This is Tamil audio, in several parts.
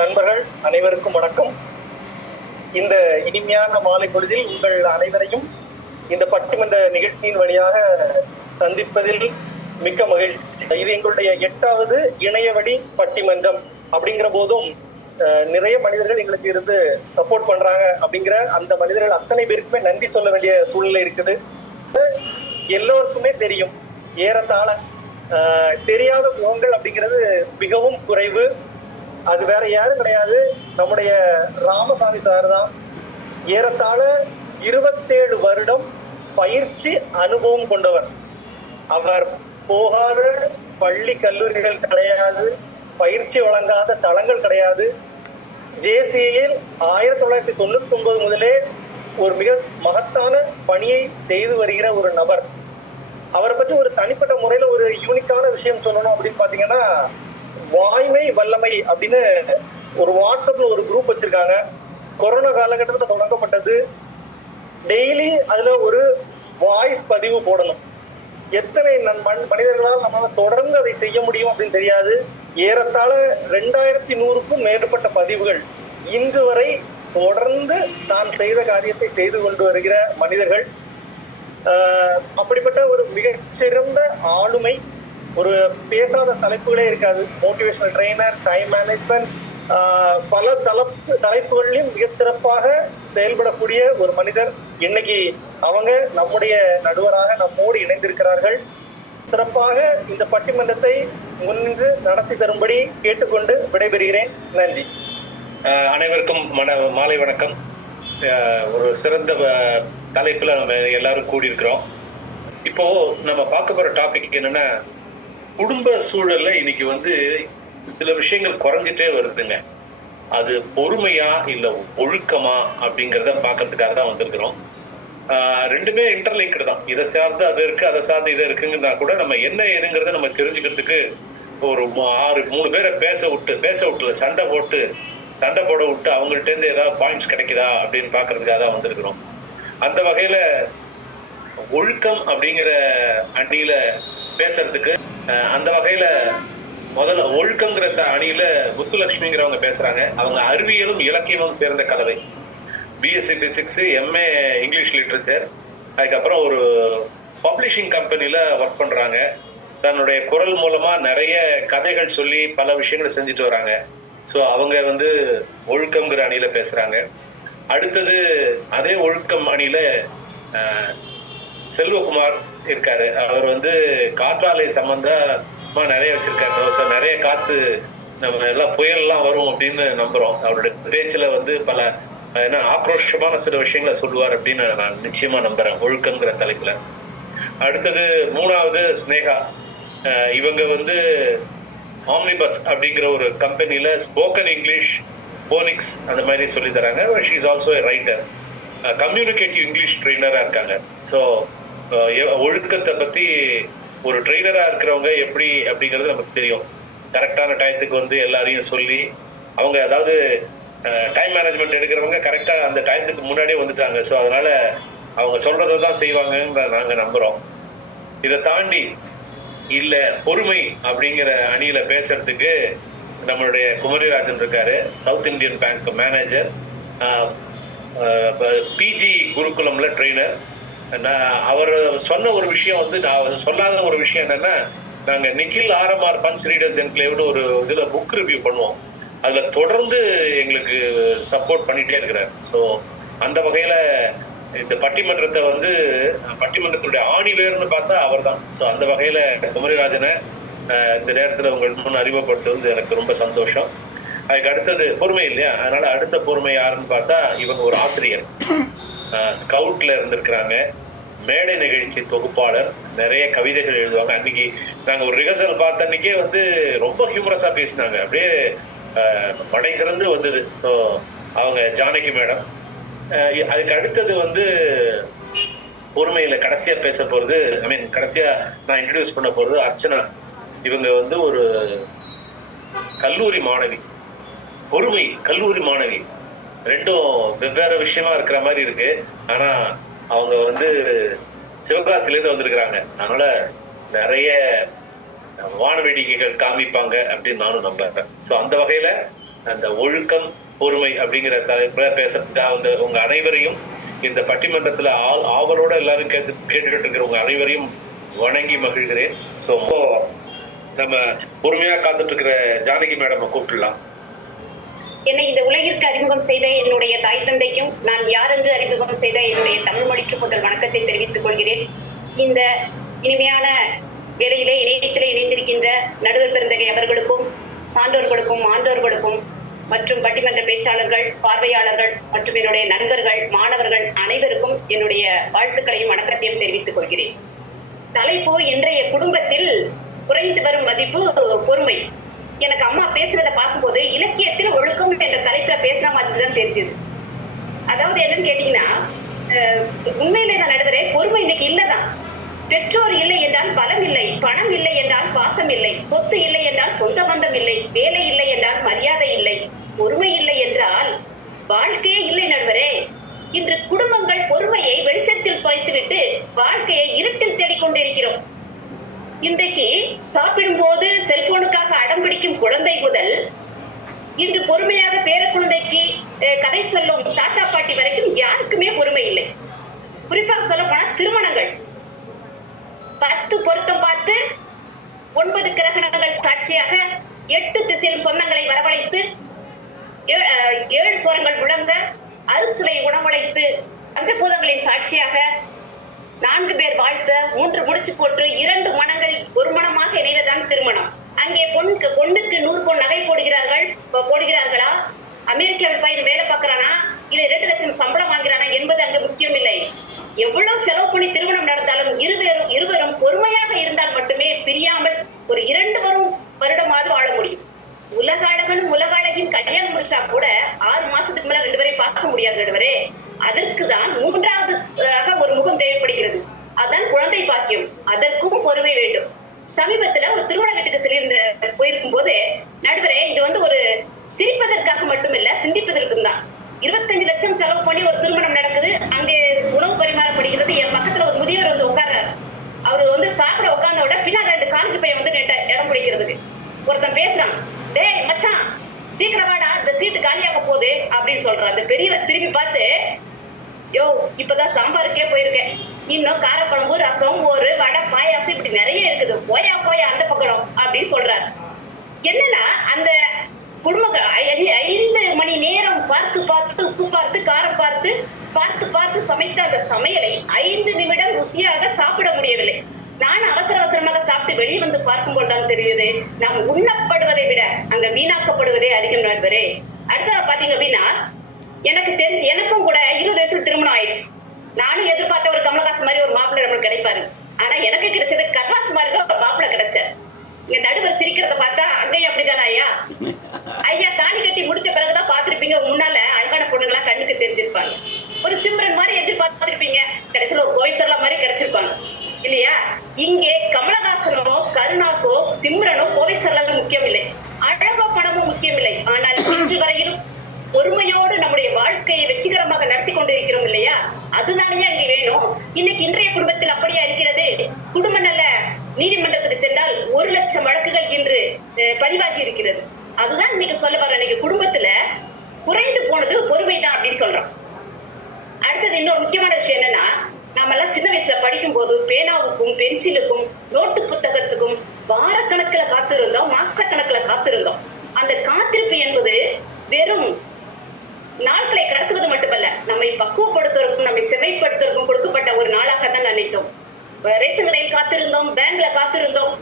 நண்பர்கள் அனைவருக்கும் வணக்கம். இந்த இனிமையான மாலை பொழுதில் உங்கள் அனைவரையும் இந்த பட்டிமன்ற நிகழ்ச்சியின் வழியாக சந்திப்பதில் மிக்க மகிழ்ச்சி. இது எங்களுடைய 8வது இணையவழி பட்டிமன்றம். அப்படிங்கிற போதும் நிறைய மனிதர்கள் எங்களுக்கு இருந்து சப்போர்ட் பண்றாங்க. அப்படிங்கிற அந்த மனிதர்கள் அத்தனை பேருக்குமே நன்றி சொல்ல வேண்டிய சூழ்நிலை இருக்குது. எல்லோருக்குமே தெரியும், ஏறத்தாழ தெரியாத முகங்கள் அப்படிங்கிறது மிகவும் குறைவு. அது வேற யாரும் கிடையாது, நம்முடைய ராமசாமி சார் தான். ஏறத்தாழ 27 வருடம் பயிற்சி அனுபவம் கொண்டவர். அவர் போகாத பள்ளி கல்லூரிகள் கிடையாது, பயிற்சி வழங்காத தளங்கள் கிடையாது. ஜேசியில் 1999 முதலே ஒரு மிக மகத்தான பணியை செய்து வருகிற ஒரு நபர். அவரை பற்றி ஒரு தனிப்பட்ட முறையில ஒரு யூனிக்கான விஷயம் சொல்லணும் அப்படின்னு பாத்தீங்கன்னா, வாய்மை வல்லமை அப்படின்னு ஒரு வாட்ஸ்அப்ல ஒரு குரூப் வச்சிருக்காங்க. கொரோனா காலகட்டத்தில் தொடங்கப்பட்டது. டெய்லி அதுல ஒரு வாய்ஸ் பதிவு போடணும். எத்தனை மனிதர்களால் நம்மளால தொடர்ந்து அதை செய்ய முடியும் அப்படின்னு தெரியாது. ஏறத்தாழ 2100க்கும் மேற்பட்ட பதிவுகள் இன்று வரை தொடர்ந்து தான் செய்த காரியத்தை செய்து கொண்டு வருகிற மனிதர்கள். அப்படிப்பட்ட ஒரு மிகச்சிறந்த ஆளுமை. ஒரு பேசாத தலைப்புகளே இருக்காது. மோட்டிவேஷனல் ட்ரெய்னர், டைம் மேனேஜ்மெண்ட், பல தலைப்புகளிலும் மிக சிறப்பாக செயல்படக்கூடிய ஒரு மனிதர். இன்னைக்கு அவங்க நம்முடைய நடுவராக நம்மோடு இணைந்திருக்கிறார்கள். சிறப்பாக இந்த பட்டிமன்றத்தை முன்னின்று நடத்தி தரும்படி கேட்டுக்கொண்டு விடைபெறுகிறேன். நன்றி. அனைவருக்கும் மாலை வணக்கம். ஒரு சிறந்த தலைப்புல நம்ம எல்லாரும் கூடியிருக்கிறோம். இப்போ நம்ம பார்க்க போற டாபிக் என்னன்னா, குடும்ப சூழல்ல இன்னைக்கு சில விஷயங்கள் குறைஞ்சிட்டே வருதுங்க. அது பொறுமையா இல்ல ஒழுக்கமா அப்படிங்கிறத பார்க்கறதுக்காக தான் வந்திருக்கிறோம். ரெண்டுமே இன்டர்லிங்க்டு தான். இதை சார்ந்து அது இருக்கு, அதை சார்ந்து இதை இருக்குங்கன்னா கூட நம்ம என்ன ஏதுங்கிறத நம்ம தெரிஞ்சுக்கிறதுக்கு ஒரு 3 பேரை பேச விட்டு சண்டை போட விட்டு அவங்கள்ட்ட இருந்து ஏதாவது பாயிண்ட்ஸ் கிடைக்குதா அப்படின்னு பாக்குறதுக்காக தான் வந்திருக்கிறோம். அந்த வகையில ஒழுக்கம் அப்படிங்கிற அணியில பேசுறதுக்கு அந்த வகையில முதல்ல ஒழுக்கங்கிற அணியில முத்துலட்சுமிங்கிறவங்க பேசுறாங்க. அவங்க அறிவியலும் இலக்கியமும் சேர்ந்த கலவை. BSc physics, MA English literature, அதுக்கப்புறம் ஒரு பப்ளிஷிங் கம்பெனில ஒர்க் பண்றாங்க. தன்னுடைய குரல் மூலமா நிறைய கதைகள் சொல்லி பல விஷயங்களை செஞ்சுட்டு வராங்க. ஸோ அவங்க ஒழுக்கம்ங்கிற அணியில பேசுறாங்க. அடுத்தது அதே ஒழுக்கம் அணியில செல்வகுமார் இருக்காரு. அவர் காற்றாலை சம்பந்தமா நிறைய வச்சிருக்காரு. நிறைய காத்து நம்ம எல்லாம் புயல்லாம் வரும் அப்படின்னு நம்புறோம். அவருடைய பேச்சுல பல ஆக்ரோஷமான சில விஷயங்களை சொல்லுவார் அப்படின்னு நான் நிச்சயமா நம்புறேன் ஒழுக்கம்ங்கிற தலைப்புல. அடுத்தது 3வது ஸ்னேகா. இவங்க ஆம்னிபஸ் அப்படிங்கிற ஒரு கம்பெனில ஸ்போக்கன் இங்கிலீஷ், போனிக்ஸ் அந்த மாதிரி சொல்லி தராங்க. She is also a writer, communicative English ட்ரெயினரா இருக்காங்க. ஸோ ஒழுக்கத்தை பத்தி ஒரு ட்ரெயினரா இருக்கிறவங்க எப்படி அப்படிங்கிறது நமக்கு தெரியும். கரெக்டான டயத்துக்கு எல்லாரையும் சொல்லி அவங்க, அதாவது டைம் மேனேஜ்மெண்ட் எடுக்கிறவங்க கரெக்டா அந்த டயத்துக்கு முன்னாடியே வந்துட்டாங்க. ஸோ அதனால அவங்க சொல்றதை தான் செய்வாங்கன்னு நாங்க நம்புறோம். இதை தாண்டி இல்ல பொறுமை அப்படிங்கிற அணியில பேசுறதுக்கு நம்மளுடைய குமரிராஜன் இருக்காரு. South Indian bank manager, PG குருகுலம்ல ட்ரெயினர். அவர் சொன்ன ஒரு விஷயம் நான் சொல்லாத ஒரு விஷயம் என்னன்னா, நாங்க நிக்கில் ஆர்எம்ஆர் பஞ்ச் ரீடர்ஸ் என்க்ளேவ்னு ஒரு இதுல புக் ரிவ்யூ பண்ணுவோம். அதுல தொடர்ந்து எங்களுக்கு சப்போர்ட் பண்ணிட்டே இருக்கிறார். ஸோ அந்த வகையில இந்த பட்டிமன்றத்துடைய ஆணிவேர்னு பார்த்தா அவர் தான். ஸோ அந்த வகையில குமரிராஜனை இந்த நேரத்துல உங்களுக்கு முன் அறிமுகப்படுத்துவது எனக்கு ரொம்ப சந்தோஷம். அதுக்கு அடுத்தது பொறுமை இல்லையா, அதனால அடுத்த பொறுமை யாருன்னு பார்த்தா இவங்க ஒரு ஆசிரியர், ஸ்கவுட்ல இருந்திருக்கிறாங்க, மேடை நிகழ்ச்சி தொகுப்பாளர், நிறைய கவிதைகள் எழுதுவாங்க. அன்னைக்கு நாங்க ஒரு ரிஹர்சல் பார்த்த அன்னைக்கே ரொம்ப ஹியூமரஸா பேசினாங்க. அப்படியே படை திறந்து வந்தது. ஸோ அவங்க ஜானகி மேடம். அதுக்கு அடுத்தது பொறுமையில கடைசியா பேச போறது, கடைசியா நான் இன்ட்ரடியூஸ் பண்ண போறது அர்ச்சனா. இவங்க ஒரு கல்லூரி மாணவி. பொறுமை, கல்லூரி மாணவி, ரெண்டும் வெவ்வேறு விஷயமா இருக்கிற மாதிரி இருக்கு. ஆனா அவங்க சிவகாசில இருந்து வந்திருக்கிறாங்க. அதனால நிறைய வான வேடிக்கைகள் காமிப்பாங்க அப்படின்னு நானும் நம்புறேன். ஸோ அந்த வகையில அந்த ஒழுக்கம் பொறுமை அப்படிங்கிற தலைப்புல பேசுறதுக்காக வந்து உங்க அனைவரையும் இந்த பட்டிமன்றத்துல ஆவலோட எல்லாரும் கேட்டுட்டு இருக்கிற உங்க அனைவரையும் வணங்கி மகிழ்கிறேன். ஸோ நம்ம பொறுமையா காத்துட்டு இருக்கிற ஜானகி மேடம் கூப்பிடலாம். என்னை இந்த உலகிற்கு அறிமுகம் செய்த என்னுடைய தாய் தந்தைக்கும், நான் யார் என்று அறிமுகம் செய்த என்னுடைய தமிழ் மொழிக்கும் முதல் வணக்கத்தை தெரிவித்துக் கொள்கிறேன். இந்த இனிமையான வேளையிலே இணையத்திலே இணைந்திருக்கின்ற நடுவர் பெருந்தகை அவர்களுக்கும், சான்றோர்களுக்கும், ஆண்டோர்களுக்கும் மற்றும் பட்டிமன்ற பேச்சாளர்கள், பார்வையாளர்கள் மற்றும் என்னுடைய நண்பர்கள், மாணவர்கள் அனைவருக்கும் என்னுடைய வாழ்த்துக்களையும் வணக்கத்தையும் தெரிவித்துக் கொள்கிறேன். தலைப்பு இன்றைய குடும்பத்தில் குறைந்து வரும் மதிப்பு பொறுமை. எனக்கு அம்மா பேசுறதை பார்க்கும்போது இலக்கியத்தில் ஒழுக்கம் என்ற தலைப்புல பேசுற மாதிரி தான் தெரிஞ்சது. அதாவது என்னன்னு கேட்டீங்கன்னா, உண்மையிலே தான் நடுவரே, பொறுமை இன்னைக்கு இல்லதான். பெற்றோர் இல்லை என்றால் பலம் இல்லை, பணம் இல்லை என்றால் பாசம் இல்லை, சொத்து இல்லை என்றால் சொந்த பந்தம் இல்லை, வேலை இல்லை என்றால் மரியாதை இல்லை, பொறுமை இல்லை என்றால் வாழ்க்கையே இல்லை நடுவரே. இன்று குடும்பங்கள் பொறுமையை வெளிச்சத்தில் தொலைத்துவிட்டு வாழ்க்கையை இருட்டில் தேடிக்கொண்டிருக்கிறோம். இன்றைக்கு சாப்பிடும் போது செல்போனுக்காக அடம் பிடிக்கும் குழந்தை முதல் இன்று பொறுமையாக பேர குழந்தைக்கு கதை சொல்லும் தாத்தா பாட்டி வரைக்கும் யாருக்குமே பொறுமை இல்லை. குறிப்பாக சொல்ல போனா திருமணங்கள் 10 பொருத்தம் பார்த்து 9 கிரகணங்கள் சாட்சியாக 8 திசையிலும் சொந்தங்களை வரவழைத்து 7 சோரங்கள் முழங்க அறுசுவை உணவழைத்து பஞ்சபூதங்களின் சாட்சியாக 4 பேர் வாழ்த்த 3 முடிச்சு போட்டு 2 மனங்கள் ஒரு மனமாக இணைவதுதான் திருமணம். அங்கே பொண்ணுக்கு 100 பொன் நகை போடுகிறார்களா, அமெரிக்காவில் பையன் வேலை பார்க்கறானா, இல்ல 2 லட்சம் சம்பளம் வாங்கிறானா என்பது அங்கு முக்கியம் இல்லை. எவ்வளவு செலவு பண்ணி திருமணம் நடந்தாலும் இருவரும் பொறுமையாக இருந்தால் மட்டுமே பிரியாமல் ஒரு 2 வருடமாவது வாழ முடியும். உலக அழகனும் உலக அழகின் கல்யாணம் முடிச்சா கூட 6 மாசத்துக்கு மேல 2 பேரையும் பார்க்க முடியாது நடுவரே. அதற்குதான் 3வது ஒரு முகம் தேவைப்படுகிறது. அதான் குழந்தை பாக்கியம். அதற்கும் பொறுமை வேண்டும். சமீபத்துல ஒரு திருமண வீட்டுக்கு போயிருக்கும் போது நடுவரே, இது வந்து ஒரு சிரிப்பதற்காக மட்டுமில்ல, சிந்திப்பதற்கும் தான். 25 லட்சம் செலவு பண்ணி ஒரு திருமணம் நடக்குது. அங்கே உணவு பரிமாறப்படுகிறது. என் பக்கத்துல ஒரு முதியவர் வந்து உட்கார்றாரு. அவரு வந்து சாப்பிட உட்கார்ந்த விட பின்னாடி 2 காலேஜ் பையன் வந்து இடம் பிடிக்கிறதுக்கு ஒருத்தன் பேசுறான். டேய் மச்சான், சீக்கிரம் வாடா, இந்த சீட்டு காலியாக போகுது அப்படின்னு சொல்றான். அந்த பெரியவர் திரும்பி பார்த்து, யோ இப்பதான் சாம்பாருக்கே போயிருக்கேன், இன்னும் காரக்குழம்பு, ரசம், ஒரு வடை, பாயாசம் இப்படி நிறைய இருக்குது, போயா அந்த பக்கம் அப்படின்னு சொல்றாரு. என்னன்னா, அந்த குடும்பங்கள் 5 மணி நேரம் பார்த்து உப்பு பார்த்து காரம் பார்த்து சமைத்த அந்த சமையலை 5 நிமிடம் ருசியாக சாப்பிட முடியவில்லை. நான் அவசரமாக சாப்பிட்டு வெளியே வந்து பார்க்கும்போது தான் தெரியுது, நாம் உண்ணப்படுவதை விட அங்க வீணாக்கப்படுவதே அதிகம் நண்பரே. அடுத்தது பாத்தீங்க அப்படின்னா, எனக்கு தெரிஞ்சு எனக்கும் கூட 20 வயசுல திருமணம் ஆயிடுச்சு. நானும் எதிர்பார்த்த ஒரு கமலஹாசன் மாதிரி ஒரு மாப்பிள்ளை நம்மளுக்கு கிடைப்பாரு. ஆனா எனக்கு கிடைச்சது கர்வாஸ் மாதிரி தான் ஒரு மாப்பிள்ளை கிடைச்ச. இங்க நடுவர் சிரிக்கிறத பார்த்தா அங்கேயும் அப்படிதானே ஐயா தாலி கட்டி முடிச்ச பிறகுதான் பாத்திருப்பீங்க, முன்னால அழகான பொண்ணுங்களா கண்ணுக்கு தெரிஞ்சிருப்பாங்க. ஒரு சிம்ரன் மாதிரி எதிர்பார்த்திருப்பீங்க, கடைசியில ஒரு கோவிசர்லா மாதிரி கிடைச்சிருப்பாங்க இல்லையா? இங்கே கமலஹாசனோ கருணாசோ சிம்ரனோ கோவிசர்லாவும் முக்கியம் இல்லை, அழகோ பணமும் முக்கியம் இல்லை. ஆனால் இன்று வரையிலும் பொறுமையோடு நம்முடைய வாழ்க்கையை வெற்றிகரமாக நடத்தி கொண்டிருக்கிறோம் இல்லையா? அதுதானே அங்கே வேணும். இன்னைக்கு இன்றைய குடும்பத்தில் அப்படியா இருக்கிறது? குடும்ப நல நீதிமன்றத்துக்கு சென்றால் 1 லட்சம் வழக்குகள் இன்று பதிவாகி இருக்கிறது. அதுதான் இன்னைக்கு சொல்ல வர, இன்னைக்கு குடும்பத்துல குறைந்து போனது பொறுமைதான் அப்படின்னு சொல்றோம். அடுத்தது இன்னொரு முக்கியமான விஷயம் என்னன்னா, நாம எல்லாம் சின்ன வயசுல படிக்கும் போது பேனாவுக்கும் பென்சிலுக்கும் நோட்டு புத்தகத்துக்கும் வாரக்கணக்குல காத்திருந்தோம், மாசக்கணக்குல காத்திருந்தோம். அந்த காத்திருப்பு என்பது வெறும் நாட்களை கடத்துவது மட்டுமல்ல, நம்மை பக்குவப்படுத்துவதற்கும் நம்மை செவைப்படுத்துவதற்கும் கொடுக்கப்பட்ட ஒரு நாளாக தான் நினைத்தோம். ரேஷன் கடையில் காத்திருந்தோம், பேங்க்ல காத்திருந்தோம்.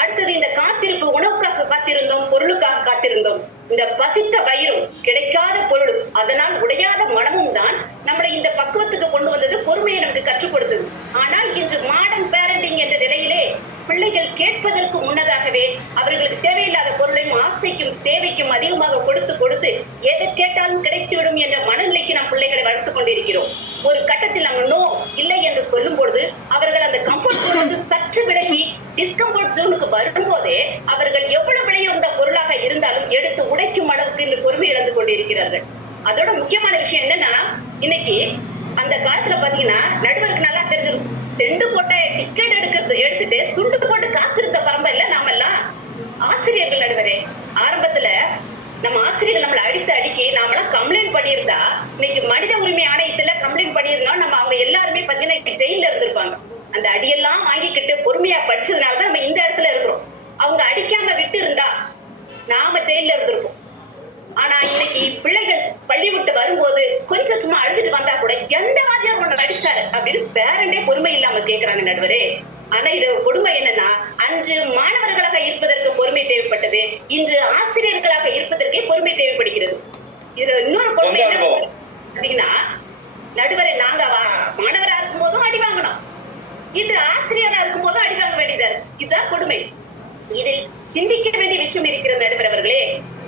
அடுத்தது இந்த காத்திருப்பு உணவுக்காக காத்திருந்தோம், பொருளுக்காக காத்திருந்தோம். இந்த பசித்த வயிறும் கிடைக்காத பொருளும் அதனால் உடையாத மனமும் தான் நம்மளை இந்த பக்குவத்துக்கு கொண்டு வந்தது, பொறுமையை நமக்கு கற்றுக் கொடுத்தது. ஆனால் இன்று மாடர்ன் பேரண்டிங் என்ற நிலையிலே பிள்ளைகள் கேட்பதற்கு முன்னதாகவே அவர்களுக்கு தேவையில்லாத பொருளையும் ஆசைக்கும் தேவைக்கும் அதிகமாக கொடுத்து எதை கேட்டாலும் கிடைத்துவிடும் என்ற மனநிலைக்கு நாம் பிள்ளைகளை வளர்த்துக் கொண்டிருக்கிறோம். ஒரு கட்டத்தில் நம்ம நோ இல்லை என்று சொல்லும் பொழுது அவர்கள் அந்த கம்ஃபர்ட் ஜோன் வந்து சற்று விலகி டிஸ்கம்ஃபர்ட் ஜோனுக்கு வரும்போதே அவர்கள் எவ்வளவு விலை வந்த பொருளாக இருந்தாலும் எடுத்து உடைக்கும் அளவுக்கு இந்த பொறுமை இழந்து கொண்டிருக்கிறார்கள். அதோட முக்கியமான விஷயம் என்னன்னா, இன்னைக்கு அந்த காலத்துல பாத்தீங்கன்னா நடுவருக்கு நல்லா தெரிஞ்சிருக்கும், 2 கோட்டை டிக்கெட் எடுத்துட்டு துண்டு போட்டு காத்திருந்த பரம்பரையில நாம எல்லாம் ஆசிரியர்கள் நடுவரே. ஆரம்பத்துல நம்ம ஆசிரியர்கள் நம்மளை அடித்து அடிக்கி நாமெல்லாம் கம்ப்ளைண்ட் பண்ணியிருந்தா இன்னைக்கு மனித உரிமை ஆணையத்துல கம்ப்ளைண்ட் பண்ணியிருந்தோம், நம்ம அவங்க எல்லாருமே பாத்தீங்கன்னா இப்ப ஜெயில இருந்திருப்பாங்க. அந்த அடியெல்லாம் வாங்கிக்கிட்டு பொறுமையா படிச்சதுனாலதான் நம்ம இந்த இடத்துல இருக்கிறோம். அவங்க அடிக்காம விட்டு இருந்தா நாம ஜெயில இருந்திருப்போம். ஆனா இன்னைக்கு பிள்ளைகள் பள்ளி விட்டு வரும்போது கொஞ்சம் சும்மா அழுதுட்டு வந்தா கூட எந்த வாத்தியார் கொண்டு அடிச்சாரு அப்படின்னு பேரண்டே பொறுமை இல்லாம கேக்குறாங்க நடுவரே. ஆனா இது கொடுமை என்னன்னா, அன்று மாணவர்களாக இருப்பதற்கு பொறுமை தேவைப்பட்டது, இன்று ஆசிரியர்களாக இருப்பதற்கே பொறுமை தேவைப்படுகிறது. இது இன்னொரு பொறுமை என்ன அப்படின்னா, நடுவரை நாங்க மாணவரா இருக்கும் போதும் அடி வாங்கணும், இன்று ஆசிரியரா இருக்கும் போதும் அடி வாங்க வேண்டியதா இருக்கு. இதுதான் கொடுமை. இதில் சிந்திக்க வேண்டிய விஷயம் இருக்கிறது நடுவர் அவர்களே.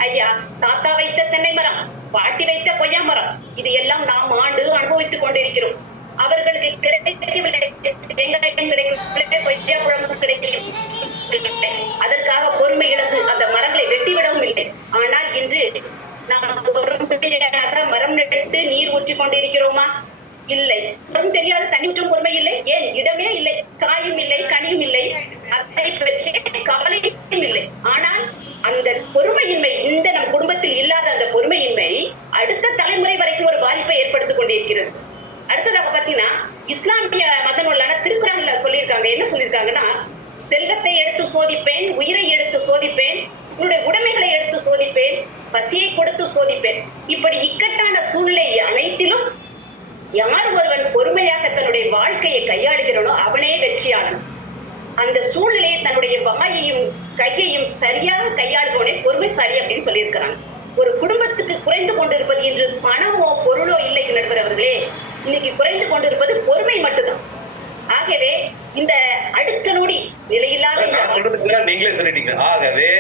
ஐயா, தாத்தா வைத்த தென்னை மரம், பாட்டி வைத்த கொய்யா மரம், இது எல்லாம் நாம் ஆண்டு அனுபவித்துக் கொண்டிருக்கிறோம். அவர்களுக்கு கிடைக்கவில்லை, வெங்காயம் கிடைக்கவில்லை, கொய்யா பழம் கிடைக்கவில்லை, அதற்காக பொறுமை இழந்து அந்த மரங்களை வெட்டிவிடவும் இல்லை. ஆனால் இன்று நாம் பொறுமையாக மரம் நட்டு நீர் ஊற்றி கொண்டிருக்கிறோமா? இல்லை. தெரியாத தண்ணி ஊற்றும் பொறுமை இல்லை. ஏன் இடமே இல்லை, காயும் இல்லை, கனியும் இல்லை, அதை பற்றி கவலையும் இல்லை. ஆனால் அந்த பொறுமையின்மை, இந்த நம் குடும்பத்தில் இல்லாத அந்த பொறுமையின்மை அடுத்த தலைமுறை வரைக்கும் ஒரு பாதிப்பை ஏற்படுத்திக் கொண்டிருக்கிறது. அடுத்ததாக பாத்தீங்கன்னா, இஸ்லாமிய மத நூலான திருக்குறான்ல சொல்லியிருக்காங்க. என்ன சொல்லியிருக்காங்கன்னா, செல்வத்தை எடுத்து சோதிப்பேன், உயிரை எடுத்து சோதிப்பேன், உன்னுடைய உடைமைகளை எடுத்து சோதிப்பேன், பசியை கொடுத்து சோதிப்பேன். இப்படி இக்கட்டான சூழ்நிலை அனைத்திலும் யார் ஒருவன் பொறுமையாக தன்னுடைய வாழ்க்கையை கையாளுகிறானோ அவனே வெற்றியாளன். அந்த சூழ்நிலையை தன்னுடைய வாயையும் கையையும் சரியாக கையாளுபவனே பொறுமைசாலி அப்படின்னு சொல்லியிருக்கிறாங்க. ஒரு குடும்பத்துக்கு குறைந்து கொண்டிருப்பது இன்று பணமோ பொருளோ இல்லை நடுவர் அவர்களே, இன்னைக்கு குறைந்து கொண்டிருப்பது பொறுமை மட்டும்தான். ஆகவே இந்த அடுத்த நொடி நிலையில்லாத நீங்களே சொல்லிட்டீங்க. ஆகவே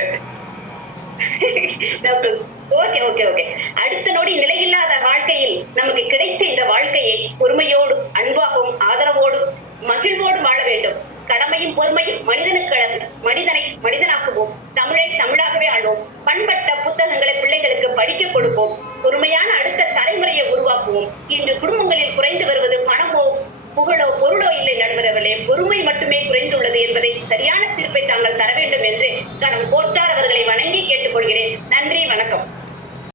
ஓகே ஓகே ஓகே அடுத்த நொடி நிலையில்லாத வாழ்க்கையில் நமக்கு கிடைத்த இந்த வாழ்க்கையை பொறுமையோடும் அன்பாகவும் ஆதரவோடும் மகிழ்வோடு வாழ வேண்டும். கடமையும் பொறுமையும் மனிதனை மனிதனாக்குவோம். தமிழை தமிழாகவே ஆளுவோம். பண்பட்ட புத்தகங்களை பிள்ளைகளுக்கு படிக்க கொடுப்போம். பொறுமையான அடுத்த தலைமுறையை உருவாக்குவோம். இன்று குடும்பங்களில் குறைந்து வருவது பணமோ புகழோ பொருளோ இல்லை நடுவர்களே, பொறுமை மட்டுமே குறைந்துள்ளது என்பதை சரியான தீர்ப்பை தாங்கள் தர வேண்டும் என்று கடன் போட்டார் அவர்களை வணங்கி கேட்டுக்கொள்கிறேன். நன்றி, வணக்கம்.